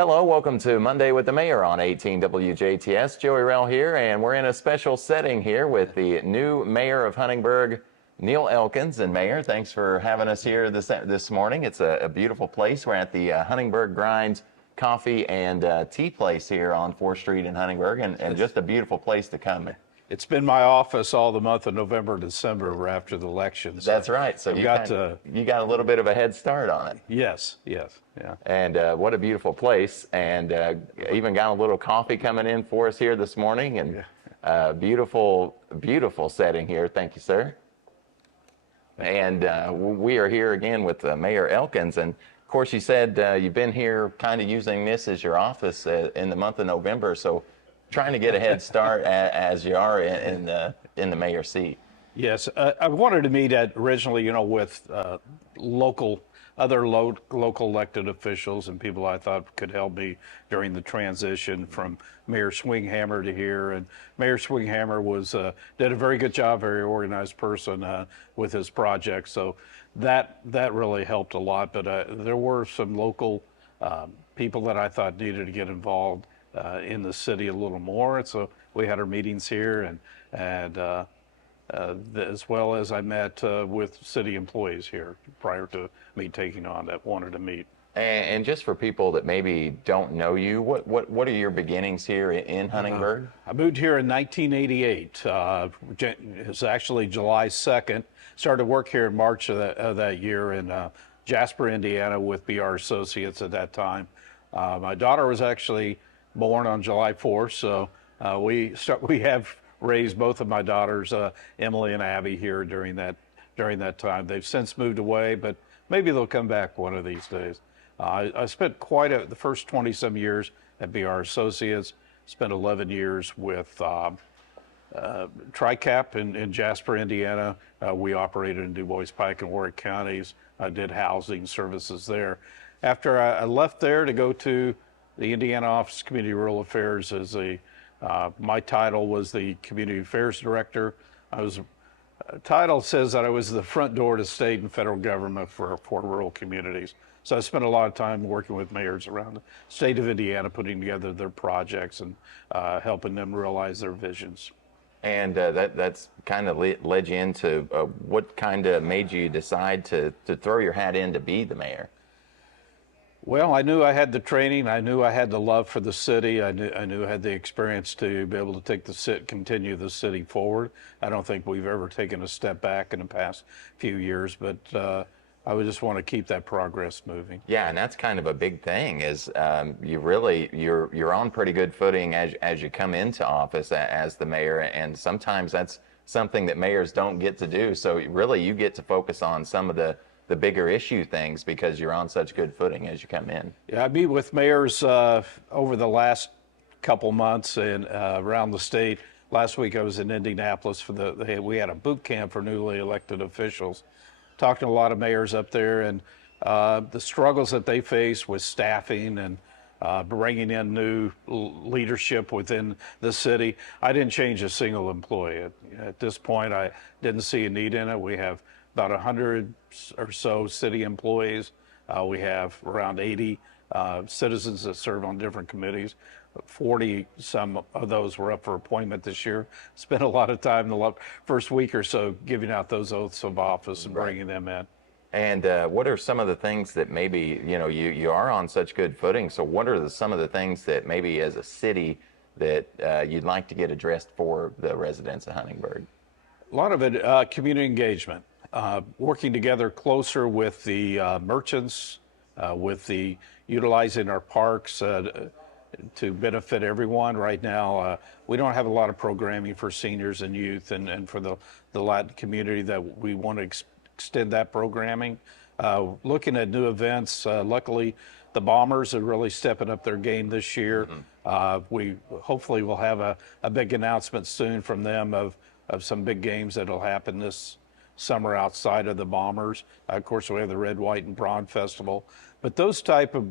Hello, welcome to Monday with the Mayor on 18 WJTS. Joey Rehl here, and we're in a special setting here with the new Mayor of Huntingburg, Neil Elkins. And Mayor, thanks for having us here this morning. It's a beautiful place. We're at the Huntingburg Grind Coffee and Tea Place here on 4th Street in Huntingburg, and just a beautiful place to come. It's been my office all the month of November and December after the election. So that's right. So you got a little bit of a head start on it. Yes, yeah. And what a beautiful place. And even got a little coffee coming in for us here this morning. And beautiful, beautiful setting here. Thank you, sir. And we are here again with Mayor Elkins. And of course, you said you've been here kind of using this as your office in the month of November. So trying to get a head start as you are in the mayor's seat. Yes, I wanted to meet originally, with other local elected officials and people I thought could help me during the transition from Mayor Swinghammer to here. And Mayor Swinghammer did a very good job, very organized person with his project. So that really helped a lot. But there were some local people that I thought needed to get involved in the city a little more, and so we had our meetings here, and as well as I met with city employees here prior to me taking on that wanted to meet. And just for people that maybe don't know you, what are your beginnings here in Huntingburg? I moved here in 1988. It was actually July 2nd. Started work here in March of that year in Jasper, Indiana, with BR Associates at that time. My daughter was actually born on July 4th, so we have raised both of my daughters, Emily and Abby, here during that time. They've since moved away, but maybe they'll come back one of these days. I spent the first 20-some years at BR Associates. Spent 11 years with TriCap in Jasper, Indiana. We operated in Du Bois, Pike, and Warwick counties. I did housing services there. After I left there to go to the Indiana Office of Community Rural Affairs, my title was the Community Affairs Director. Title says that I was the front door to state and federal government for rural communities. So I spent a lot of time working with mayors around the state of Indiana, putting together their projects and helping them realize their visions. And that's kind of led you into what kind of made you decide to throw your hat in to be the mayor? Well, I knew I had the training. I knew I had the love for the city. I knew I had the experience to be able to continue the city forward. I don't think we've ever taken a step back in the past few years, but I would just want to keep that progress moving. Yeah, and that's kind of a big thing. Is you're on pretty good footing as you come into office as the mayor, and sometimes that's something that mayors don't get to do. So really, you get to focus on some of the bigger issue things because you're on such good footing as you come in. Yeah, I meet with mayors over the last couple months and around the state. Last week I was in Indianapolis we had a boot camp for newly elected officials. Talking to a lot of mayors up there and the struggles that they face with staffing and bringing in new leadership within the city. I didn't change a single employee. At this point, I didn't see a need in it. We have about 100 or so city employees. We have around 80 citizens that serve on different committees. 40 some of those were up for appointment this year. Spent a lot of time the first week or so giving out those oaths of office and bringing them in. And what are some of the things that maybe, you are on such good footing, so what are some of the things that maybe as a city that you'd like to get addressed for the residents of Huntingburg? A lot of it, community engagement. Working together closer with the merchants, utilizing our parks to benefit everyone. Right now, we don't have a lot of programming for seniors and youth and for the Latin community that we want to extend that programming. Looking at new events, luckily the Bombers are really stepping up their game this year. We hopefully will have a big announcement soon from them of some big games that'll happen this summer outside of the Bombers. Of course, we have the Red, White, and Prawn Festival. But those type of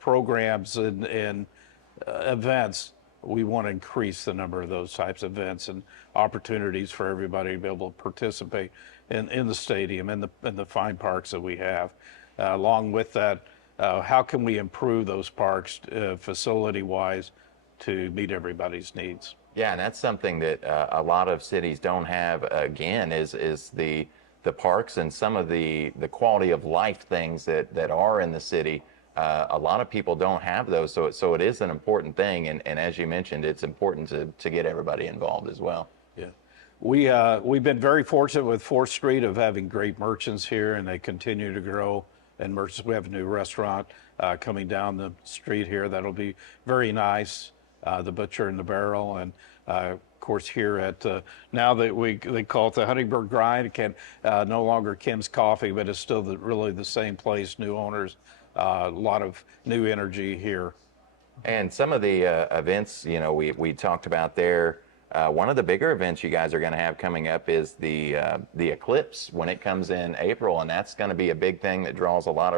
programs and events, we want to increase the number of those types of events and opportunities for everybody to be able to participate in the stadium and the fine parks that we have. Along with that, how can we improve those parks facility-wise to meet everybody's needs. Yeah, and that's something that a lot of cities don't have. Again, is the parks and some of the quality of life things that are in the city. A lot of people don't have those, so it is an important thing. And as you mentioned, it's important to get everybody involved as well. Yeah, we've been very fortunate with 4th Street of having great merchants here, and they continue to grow. And merchants, we have a new restaurant coming down the street here that'll be very nice. The Butcher and the Barrel, and of course here at now that they call it the Huntingburg Grind, no longer Kim's Coffee, but it's still really the same place. New owners, a lot of new energy here. And some of the events, we talked about there. One of the bigger events you guys are going to have coming up is the eclipse when it comes in April, and that's going to be a big thing that draws a lot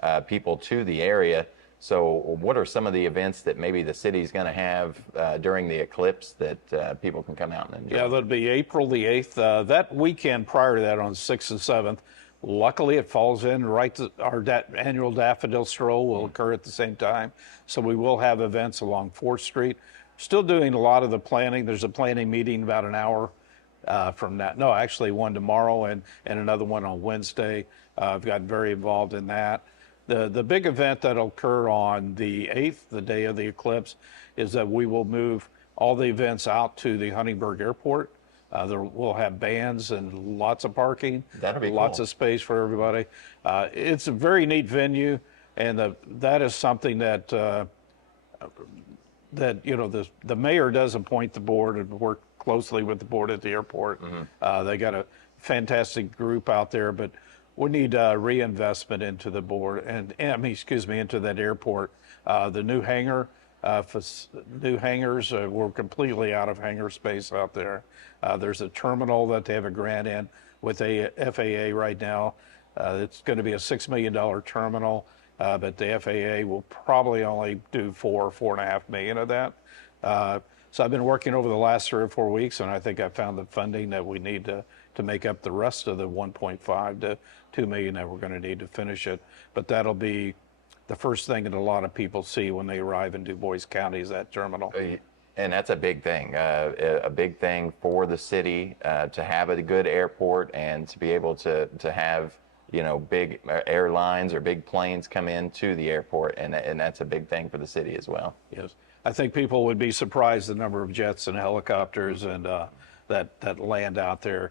of people to the area. So what are some of the events that maybe the city's going to have during the eclipse that people can come out and enjoy? Yeah, that'll be April the 8th. That weekend prior to that on 6th and 7th, luckily it falls in right to our annual Daffodil Stroll will occur at the same time. So we will have events along 4th Street. Still doing a lot of the planning. There's a planning meeting about an hour from that. No, actually one tomorrow and another one on Wednesday. I've gotten very involved in that. The big event that'll occur on the 8th, the day of the eclipse, is that we will move all the events out to the Huntingburg Airport. We'll have bands and lots of parking. That'll be lots cool. of space for everybody. It's a very neat venue, and that is something that the mayor does appoint the board and work closely with the board at the airport. They got a fantastic group out there, but we need reinvestment into the board into that airport. The new hangar, new hangars, we're completely out of hangar space out there. There's a terminal that they have a grant in with a FAA right now. It's going to be a $6 million terminal, but the FAA will probably only do $4.5 million of that. So I've been working over the last 3 or 4 weeks, and I think I found the funding that we need to make up the rest of the 1.5 to 2 million that we're going to need to finish it. But that'll be the first thing that a lot of people see when they arrive in Du Bois County is that terminal. And that's a big thing for the city to have a good airport and to be able to have big airlines or big planes come into the airport, and that's a big thing for the city as well. Yes, I think people would be surprised the number of jets and helicopters and that land out there.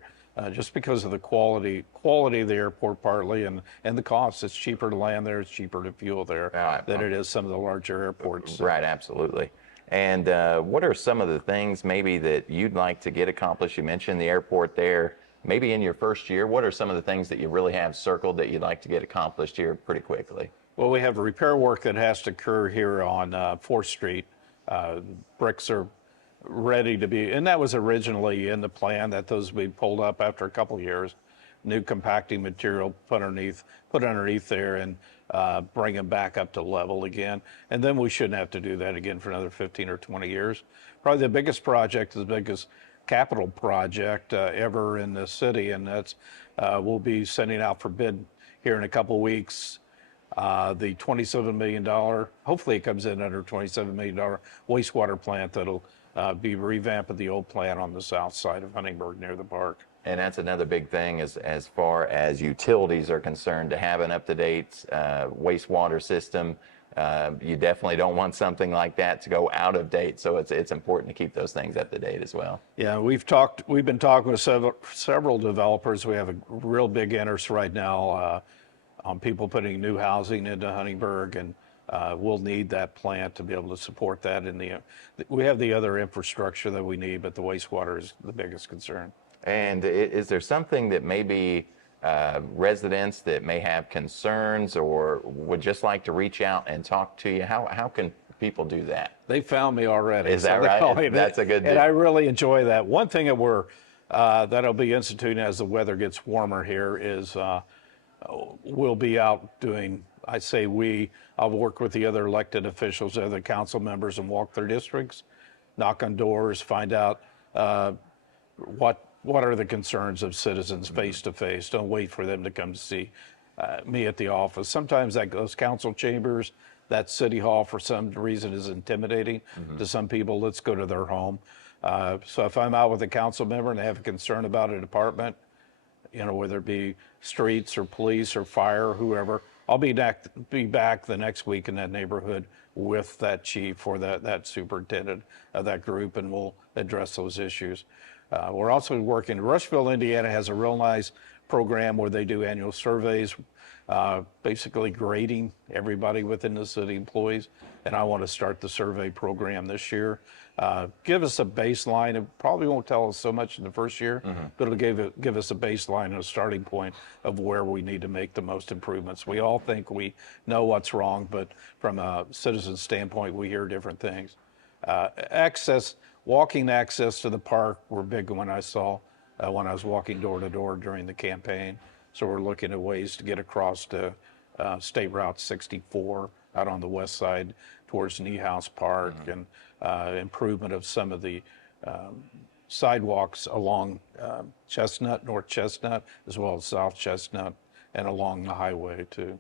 Just because of the quality of the airport partly and the cost. It's cheaper to land there, it's cheaper to fuel there than it is some of the larger airports. Right, absolutely. And what are some of the things maybe that you'd like to get accomplished? You mentioned the airport there. Maybe in your first year, what are some of the things that you really have circled that you'd like to get accomplished here pretty quickly? Well, we have repair work that has to occur here on 4th Street. Bricks are ready to be, and that was originally in the plan that those would be pulled up after a couple of years. New compacting material put underneath there and bring them back up to level again. And then we shouldn't have to do that again for another 15 or 20 years. Probably the biggest project, the biggest capital project ever in the city, and that's we'll be sending out for bid here in a couple of weeks. The $27 million, hopefully it comes in under $27 million wastewater plant that'll be revamped of the old plant on the south side of Huntingburg near the park. And that's another big thing as far as utilities are concerned, to have an up-to-date wastewater system. You definitely don't want something like that to go out of date, so it's important to keep those things up to date as well. Yeah, we've been talking with several developers. We have a real big interest right now on people putting new housing into Huntingburg, and we'll need that plant to be able to support that. We have the other infrastructure that we need, but the wastewater is the biggest concern. And is there something that maybe residents that may have concerns or would just like to reach out and talk to you? How can people do that? They found me already. Is that right? That's a good deal. And I really enjoy that. One thing that that'll be instituting as the weather gets warmer here is we'll be out doing, I'll work with the other elected officials, the other council members, and walk their districts, knock on doors, find out what are the concerns of citizens face to face. Don't wait for them to come to see me at the office. Sometimes those council chambers, that city hall for some reason is intimidating to some people. Let's go to their home. So if I'm out with a council member and they have a concern about a department, whether it be streets or police or fire or whoever, I'll be back the next week in that neighborhood with that chief or that superintendent of that group, and we'll address those issues. We're also working, Rushville, Indiana has a real nice program where they do annual surveys, basically grading everybody within the city, employees, and I want to start the survey program this year. Give us a baseline. It probably won't tell us so much in the first year, but it'll give us a baseline and a starting point of where we need to make the most improvements. We all think we know what's wrong, but from a citizen standpoint, we hear different things. Walking access to the park were big when I was walking door to door during the campaign. So we're looking at ways to get across to State Route 64 out on the west side towards Niehaus Park, and improvement of some of the sidewalks along North Chestnut, as well as South Chestnut, and along the highway too.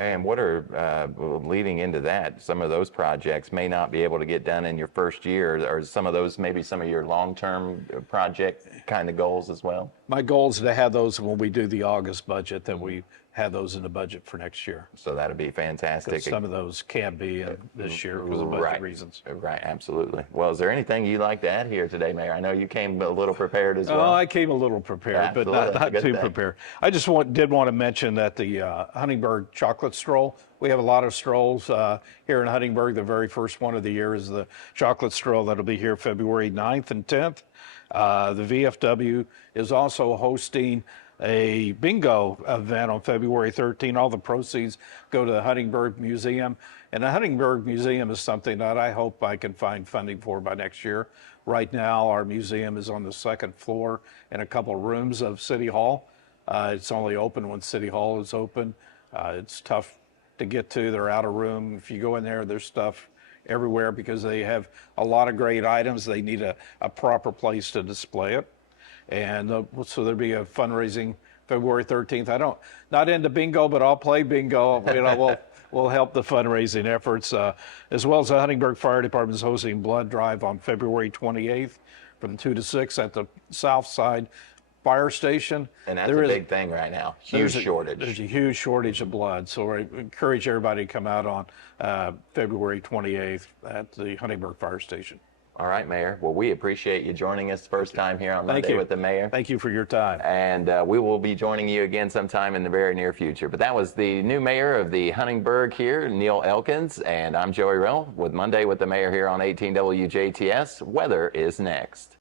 And what are, leading into that, some of those projects may not be able to get done in your first year, or some of those, maybe some of your long-term project kind of goals as well? My goal is to have those when we do the August budget, that we have those in the budget for next year. So that'd be fantastic. Some of those can't be this year because of budget reasons. Right, absolutely. Well, is there anything you'd like to add here today, Mayor? I know you came a little prepared as well. Oh, I came a little prepared, but not too prepared. I just did want to mention that the Huntingburg Chocolate Stroll, we have a lot of strolls here in Huntingburg. The very first one of the year is the Chocolate Stroll that'll be here February 9th and 10th. The VFW is also hosting a bingo event on February 13th. All the proceeds go to the Huntingburg Museum. And the Huntingburg Museum is something that I hope I can find funding for by next year. Right now, our museum is on the second floor in a couple of rooms of City Hall. It's only open when City Hall is open. It's tough to get to. They're out of room. If you go in there, there's stuff everywhere because they have a lot of great items. They need a proper place to display it. And so there'll be a fundraising February 13th. Not into bingo, but I'll play bingo. We'll help the fundraising efforts, as well as the Huntingburg Fire Department is hosting blood drive on February 28th from 2 to 6 at the south side fire station. And that's a big thing right now. Huge shortage. There's a huge shortage of blood. So I encourage everybody to come out on February 28th at the Huntingburg Fire Station. All right, Mayor. Well, we appreciate you joining us first time here on Monday with the Mayor. Thank you for your time. And we will be joining you again sometime in the very near future. But that was the new Mayor of the Huntingburg here, Neil Elkins. And I'm Joey Rehl with Monday with the Mayor here on 18 WJTS. Weather is next.